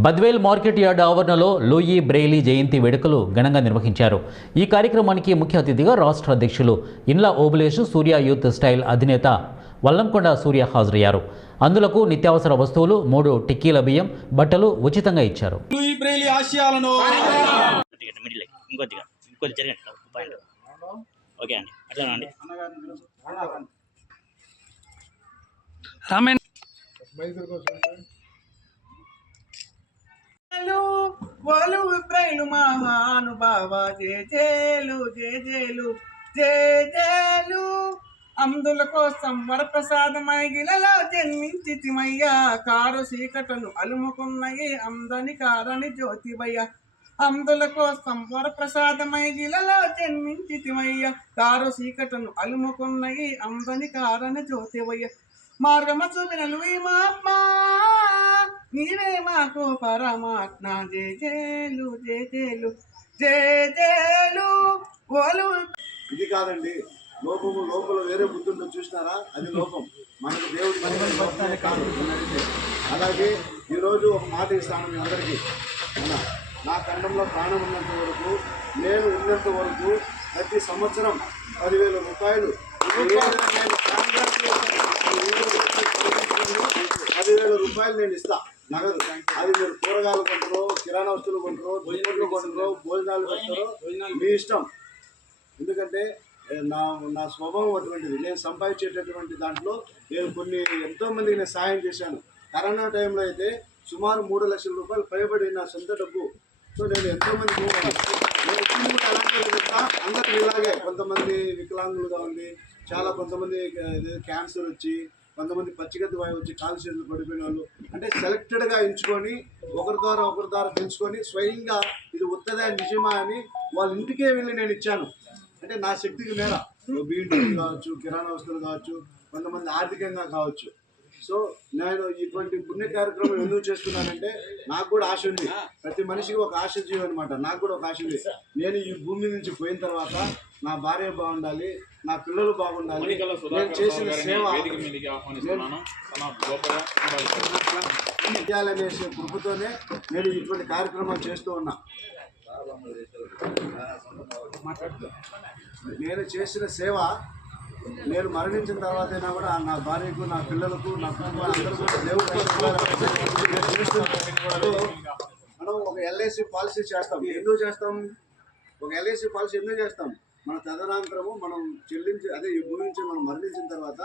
Badvel market yard ఆవరణలో Louis Braille జయంతి వేడుకలు ఘనంగా నిర్వహించారు. ఈ కార్యక్రమానికి ముఖ్య అతిథిగా రాష్ట్ర అధ్యక్షులు ఇండ్ల ఓబులేషు సూర్య యూత్ స్టైల్ అధినేత వల్లంకొండ సూర్య హాజరయ్యారు. అందులకు నిత్యావసర వస్తువులు, 3 టిక్కీల బియ్యం, బట్టలు ఉచితంగా ఇచ్చారు. లూయి బ్రెయిలీ ఆశయాలను బ్రెయిలు మహానుభావ జేజేలు జేజేలు జేజేలు అందుల కోసం వరప్రసాదమై గిలలో జన్మించితిమయ్యా కారు చీకటను అలుముకున్నయి అందని కారని జ్యోతివయ్య అందుల కోసం వరప్రసాదమై గిలలో జన్మించితిమయ్యా కారు చీకటను అలుముకున్నయి అందని కారని జ్యోతివయ్య మార్గమ చూపిన లూయి మహాత్మా నీవే మాకు పరమాత్మ జేజేలు జేజేలు జేజేలు ఓలు. ఇది కాదండి, లోపము లోపల వేరే బుద్ధుంటో చూసినారా, అది లోపం. మనకు దేవుడి కాదు. అలాగే ఈరోజు ఒక మాట ఇస్తాను మీ అందరికీ. నా ఖండంలో ప్రాణం ఉన్నంత వరకు, నేను ఉన్నంత వరకు ప్రతి సంవత్సరం 10,000 రూపాయలు 10,000 రూపాయలు నేను ఇస్తా నగదు. అది మీరు కూరగాయలు కొంటారో, కిరాణా వస్తువులు కొంటారో, దుప్పట్లు కొంటారో, భోజనాలు పెడతారో మీ ఇష్టం. ఎందుకంటే నా స్వభావం అటువంటిది. నేను సంపాదించేటటువంటి దాంట్లో నేను ఎంతోమందికి నేను సాయం చేశాను. కరోనా టైంలో అయితే సుమారు 3 లక్షల రూపాయలు పైబడి నా సొంత డబ్బు. సో నేను ఎంతోమంది అందరికి ఇలాగే కొంతమంది వికలాంగులుగా ఉంది, కొంతమంది క్యాన్సర్ వచ్చి, కొంతమంది పచ్చిగద్ది వాయు వచ్చి కాలు చేతులు పడిపోయిన వాళ్ళు, అంటే సెలెక్టెడ్గా ఎంచుకొని ఒకరి ద్వారా తెలుసుకొని స్వయంగా ఇది ఉత్తదే నిజమా అని వాళ్ళ ఇంటికే వెళ్ళి నేను ఇచ్చాను. అంటే నా శక్తికి మేర బియ్యం కావచ్చు, కిరాణా వస్తువులు కావచ్చు, కొంతమంది ఆర్థికంగా కావచ్చు. సో నేను ఇటువంటి పుణ్య కార్యక్రమం ఎందుకు చేస్తున్నానంటే నాకు కూడా ఆశ ఉంది. ప్రతి మనిషికి ఒక ఆశ జీవి అనమాట. నాకు కూడా ఒక ఆశ ఉంది. నేను ఈ భూమి నుంచి పోయిన తర్వాత నా భార్య బాగుండాలి, నా పిల్లలు బాగుండాలి. నేను చేసిన సేవ చేయాలనే కృపతోనే నేను ఇటువంటి కార్యక్రమాలు చేస్తూ ఉన్నా. నేను చేసిన సేవ నేను మరణించిన తర్వాత అయినా కూడా నా భార్యకు, నా పిల్లలకు, నా కుటుంబానికి అందరూ కూడా దేవుడు మనం ఒక ఎల్ఐసి పాలసీ చేస్తాం. ఎందుకు చేస్తాం? ఒక ఎల్ఐసి పాలసీ ఎందుకు చేస్తాం? మన తదనంతరము మనం చెల్లించి, అదే ఈ భూమి నుంచి మనం మరణించిన తర్వాత